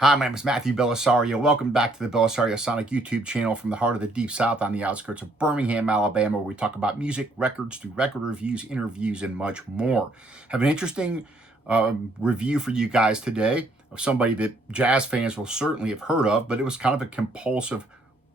Hi, my name is Matthew Bellisario. Welcome back to the BellisarioSonic YouTube channel from the heart of the Deep South on the outskirts of Birmingham, Alabama, where we talk about music, records, do record reviews, interviews, and much more. Have an interesting review for you guys today of somebody that jazz fans will certainly have heard of, but it was kind of a compulsive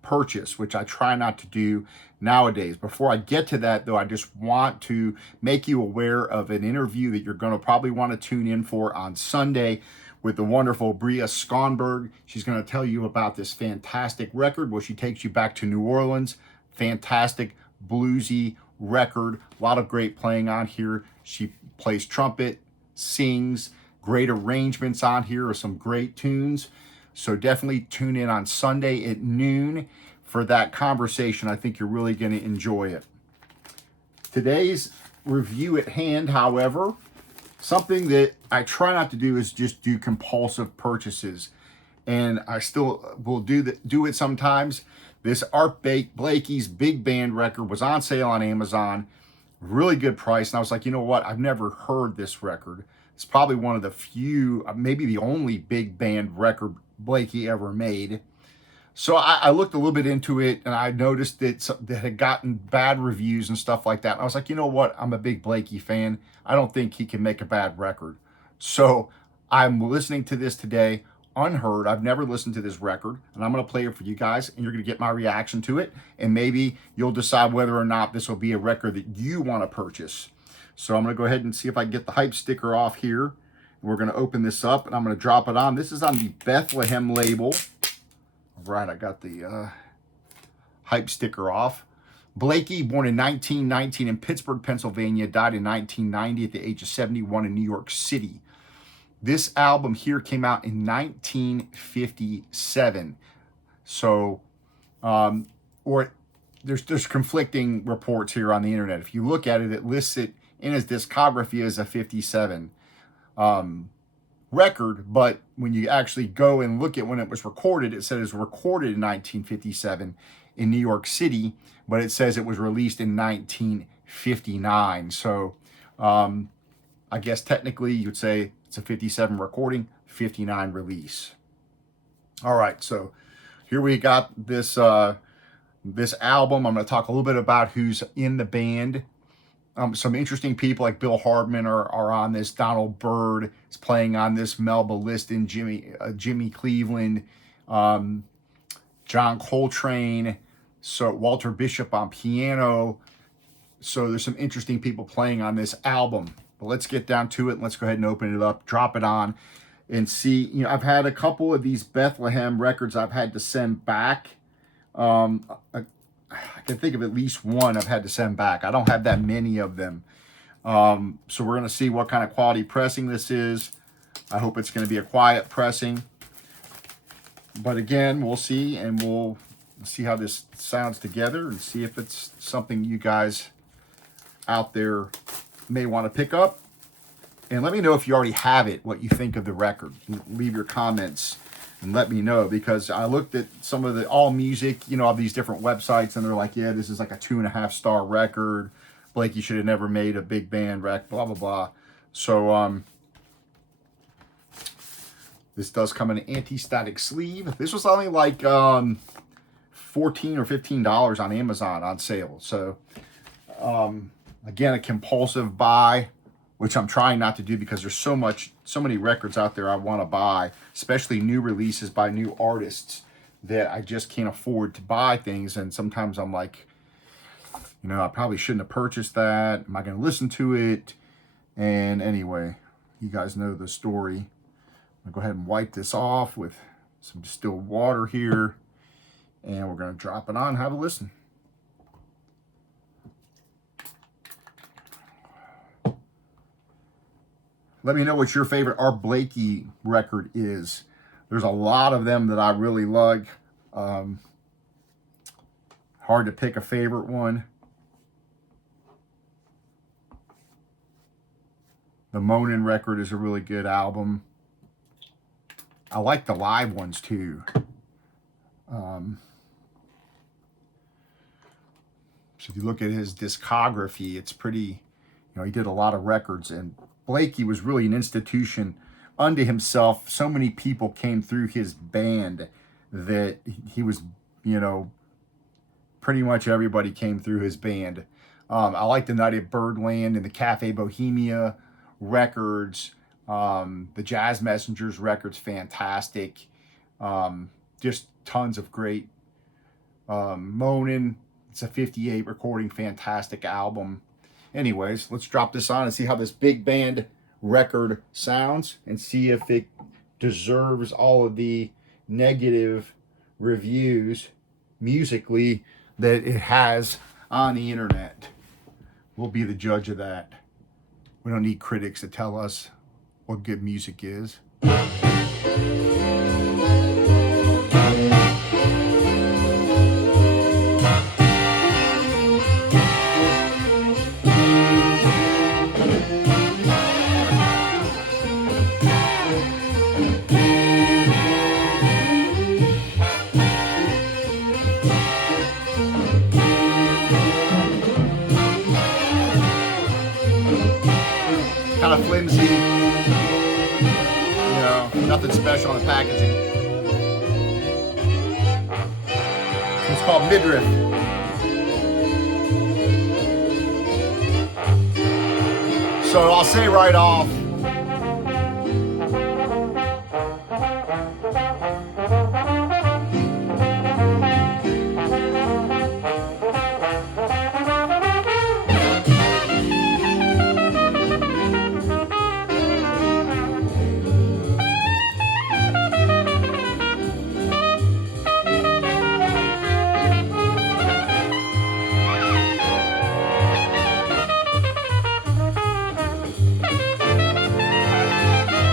purchase, which I try not to do nowadays. Before I get to that, though, I just want to make you aware of an interview that you're going to probably want to tune in for on Sunday with the wonderful Bria Skonberg. She's going to tell you about this fantastic record where she takes you back to New Orleans. Fantastic bluesy record. A lot of great playing on here. She plays trumpet, sings, great arrangements on here of some great tunes. So definitely tune in on Sunday at noon for that conversation. I think you're really going to enjoy it. Today's review at hand, however, something that I try not to do is just do compulsive purchases. And I still will do it sometimes. This Art Blakey's big band record was on sale on Amazon. Really good price. And I was like, you know what? I've never heard this record. It's probably one of the few, maybe the only big band record Blakey ever made. So I looked a little bit into it, and I noticed that it had gotten bad reviews and stuff like that. And I was like, you know what? I'm a big Blakey fan. I don't think he can make a bad record. So I'm listening to this today, unheard. I've never listened to this record, and I'm going to play it for you guys, and you're going to get my reaction to it. And maybe you'll decide whether or not this will be a record that you want to purchase. So I'm going to go ahead and see if I can get the hype sticker off here. We're going to open this up, and I'm going to drop it on. This is on the Bethlehem label. All right, I got the hype sticker off. Blakey, born in 1919 in Pittsburgh, Pennsylvania, died in 1990 at the age of 71 in New York City. This album here came out in 1957. So, there's conflicting reports here on the internet. If you look at it, it lists it in his discography as a 57 record, but when you actually go and look at when it was recorded, it says it was recorded in 1957 in New York City, but it says it was released in 1959. So I guess technically you'd say it's a 57 recording, 59 release. All right, so here we got this this album. I'm going to talk a little bit about who's in the band. Some interesting people like Bill Hardman are on this. Donald Byrd is playing on this. Melba Liston, Jimmy Cleveland, John Coltrane, so Walter Bishop on piano. So there's some interesting people playing on this album. But let's get down to it. Let's go ahead and open it up, drop it on, and see. You know, I've had a couple of these Bethlehem records I've had to send back. I can think of at least one I've had to send back. I don't have that many of them. So we're going to see what kind of quality pressing this is. I hope it's going to be a quiet pressing. But again, we'll see, and we'll see how this sounds together and see if it's something you guys out there may want to pick up. And let me know if you already have it, what you think of the record. Leave your comments and let me know, because I looked at some of the All Music, you know, of these different websites, and they're like, yeah, this is like a 2.5-star record. Blakey should have never made a big band record, blah, blah, blah. So, this does come in an anti-static sleeve. This was only like $14 or $15 on Amazon on sale. So, again, a compulsive buy, which I'm trying not to do because there's so many records out there I want to buy, especially new releases by new artists, that I just can't afford to buy things. And sometimes I'm like, you know, I probably shouldn't have purchased that. Am I going to listen to it? And anyway, you guys know the story. I'm going to go ahead and wipe this off with some distilled water here, and we're going to drop it on, have a listen. Let me know what your favorite Art Blakey record is. There's a lot of them that I really like. Hard to pick a favorite one. The Moanin' record is a really good album. I like the live ones too. So if you look at his discography, it's pretty, you know, he did a lot of records, and Blakey was really an institution unto himself. So many people came through his band that he was, you know, pretty much everybody came through his band. I like the Night at Birdland and the Cafe Bohemia records. The Jazz Messengers records, fantastic. Just tons of great. Moanin', it's a 58 recording, fantastic album. Anyways, let's drop this on and see how this big band record sounds and see if it deserves all of the negative reviews musically that it has on the internet. We'll be the judge of that. We don't need critics to tell us what good music is. Kind of flimsy, you know, nothing special on the packaging. It's called Midriff. So I'll say right off,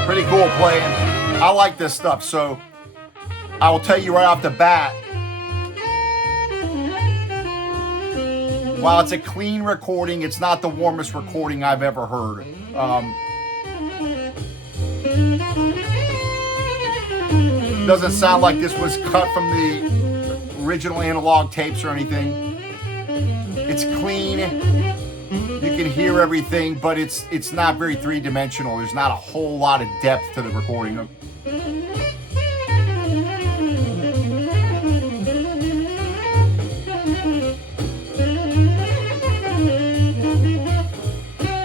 pretty cool playing. I like this stuff. So I will tell you right off the bat, while it's a clean recording, it's not the warmest recording I've ever heard. Doesn't sound like this was cut from the original analog tapes or anything. It's clean. You can hear everything, but it's not very three-dimensional. There's not a whole lot of depth to the recording.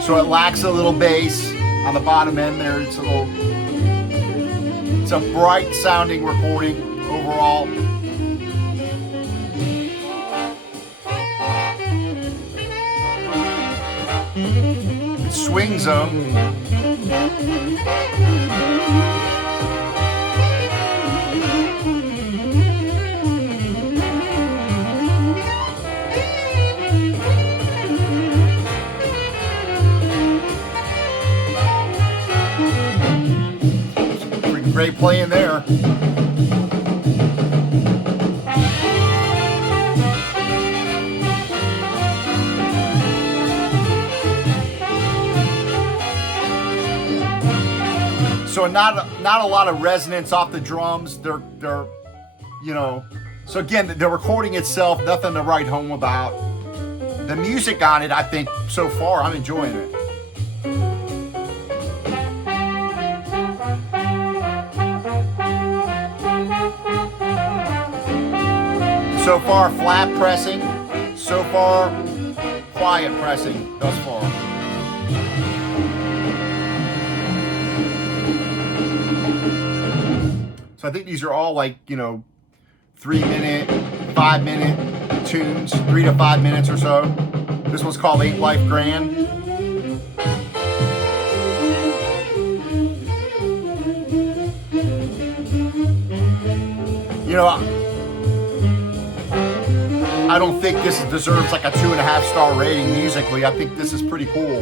So it lacks a little bass on the bottom end there. It's a bright sounding recording overall. It swings them. Great playing there. So not a lot of resonance off the drums. They're you know. So again, the recording itself, nothing to write home about. The music on it, I think so far, I'm enjoying it. So far, flat pressing. So far, quiet pressing thus far. So I think these are all like, you know, 3-minute, 5-minute tunes, 3 to 5 minutes or so. This one's called 8 Life Grand. You know, I don't think this deserves like a 2.5-star rating musically. I think this is pretty cool.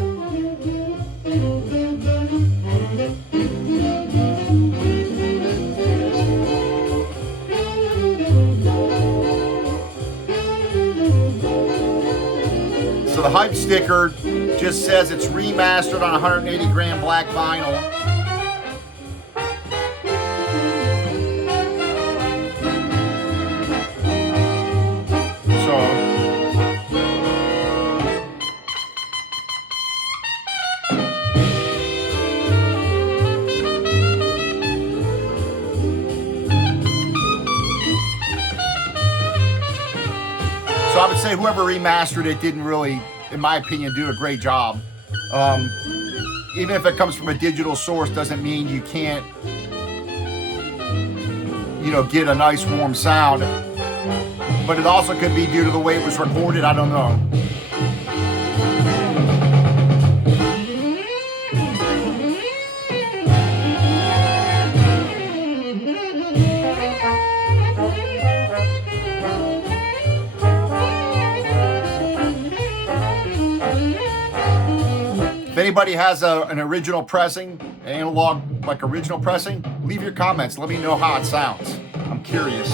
So the hype sticker just says it's remastered on 180 gram black vinyl. say whoever remastered it didn't really, in my opinion, do a great job. Even if it comes from a digital source, doesn't mean you can't, you know, get a nice warm sound. But it also could be due to the way it was recorded. I don't know. If anybody has an original pressing, an analog like original pressing, leave your comments. Let me know how it sounds. I'm curious.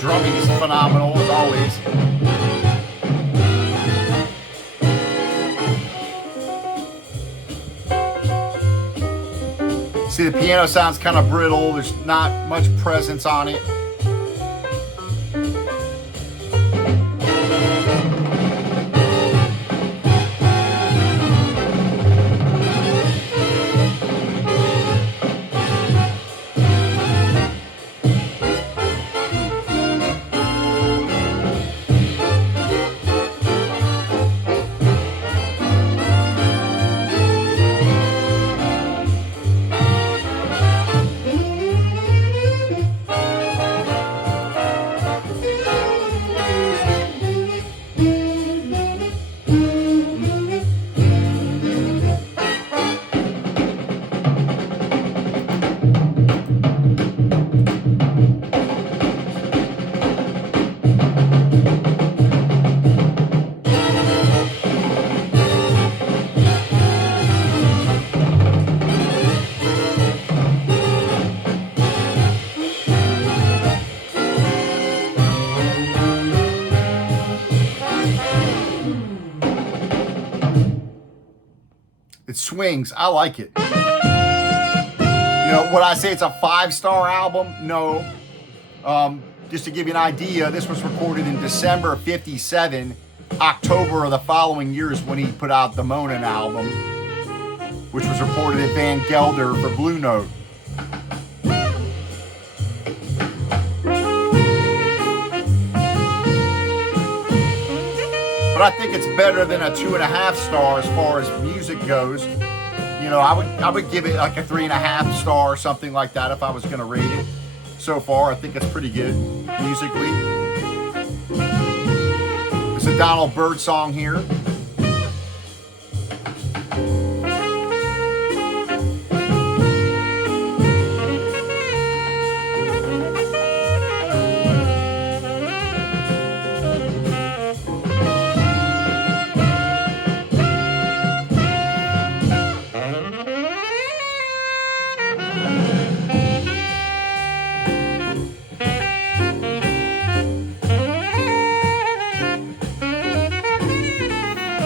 Drumming is phenomenal as always. See, the piano sounds kind of brittle. There's not much presence on it. It swings. I like it. You know, would I say it's a 5-star album? No. Just to give you an idea, this was recorded in December of '57. October of the following year is when he put out the Moanin' album, which was recorded at Van Gelder for Blue Note. But I think it's better than a 2.5 star as far as music goes. You know, I would give it like a 3.5 star or something like that if I was going to rate it. So far, I think it's pretty good musically. It's a Donald Byrd song here.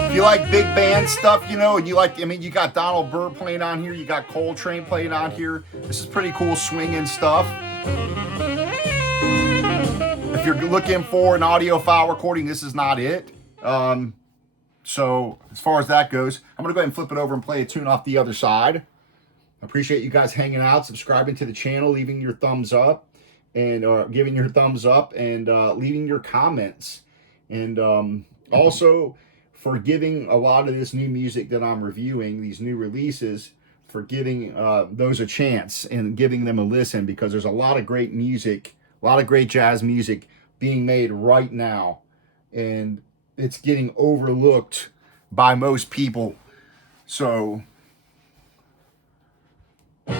If you like big band stuff, you know, and you like, I mean, you got Donald Byrd playing on here, you got Coltrane playing on here. This is pretty cool swinging stuff. If you're looking for an audiophile recording, this is not it. So as far as that goes, I'm going to go ahead and flip it over and play a tune off the other side. I appreciate you guys hanging out, subscribing to the channel, leaving your thumbs up, and giving your thumbs up, and leaving your comments. And also for giving a lot of this new music that I'm reviewing, these new releases, for giving those a chance and giving them a listen, because there's a lot of great music, a lot of great jazz music being made right now, and it's getting overlooked by most people. So this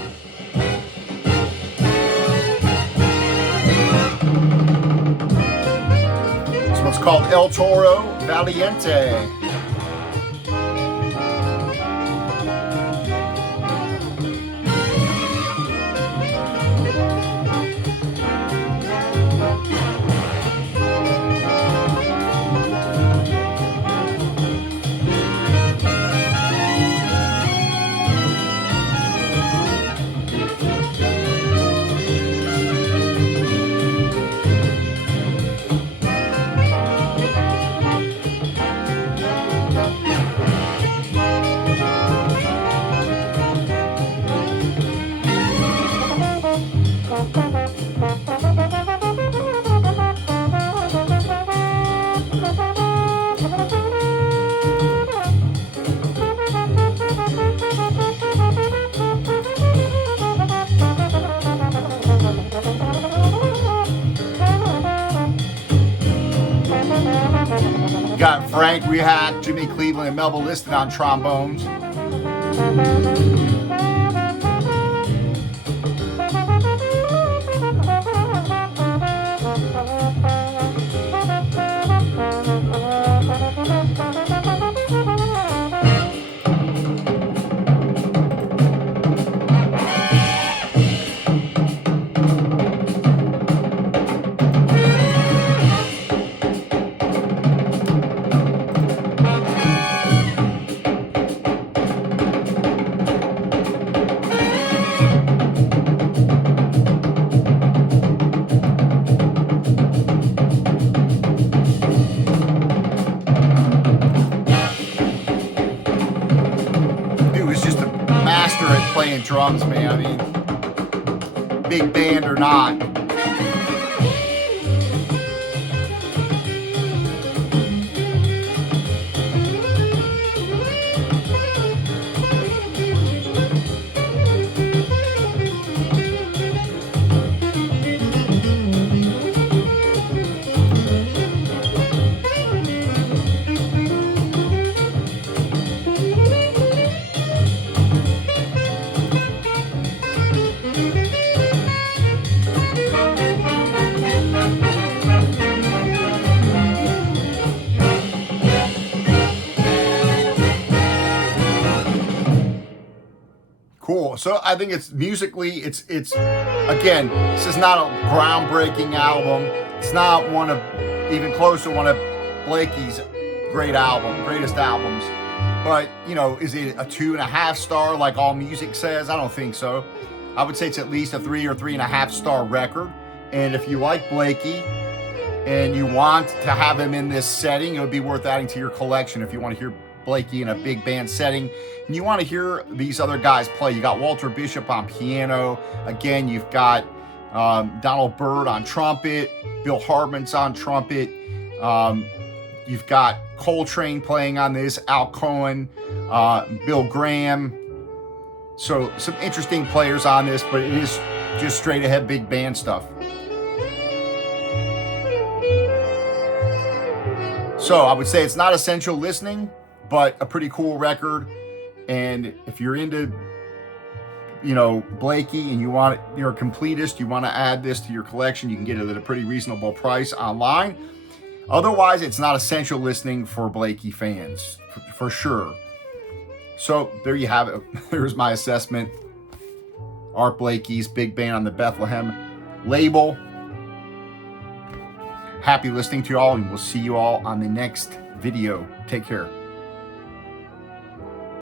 one's called El Toro Valiente. Got Frank Rehack, Jimmy Cleveland, and Melville listed on trombones. Playing drums, man. I mean, big band or not. Cool. So I think it's musically, it's again, this is not a groundbreaking album. It's not one of, even close to one of Blakey's greatest albums. But, you know, is it a 2.5 star like All Music says? I don't think so. I would say it's at least a 3 or 3.5 star record. And if you like Blakey and you want to have him in this setting, it would be worth adding to your collection if you want to hear Blakey in a big band setting and you want to hear these other guys play. You got Walter Bishop on piano. Again, you've got Donald Byrd on trumpet. Bill Hardman's on trumpet. You've got Coltrane playing on this, Al Cohen, Bill Graham. So some interesting players on this, but it is just straight ahead big band stuff. So I would say it's not essential listening, but a pretty cool record. And if you're into, you know, Blakey and you're a completist, you want to add this to your collection, you can get it at a pretty reasonable price online. Otherwise, it's not essential listening for Blakey fans, for sure. So there you have it. There's my assessment. Art Blakey's big band on the Bethlehem label. Happy listening to you all, and we'll see you all on the next video. Take care.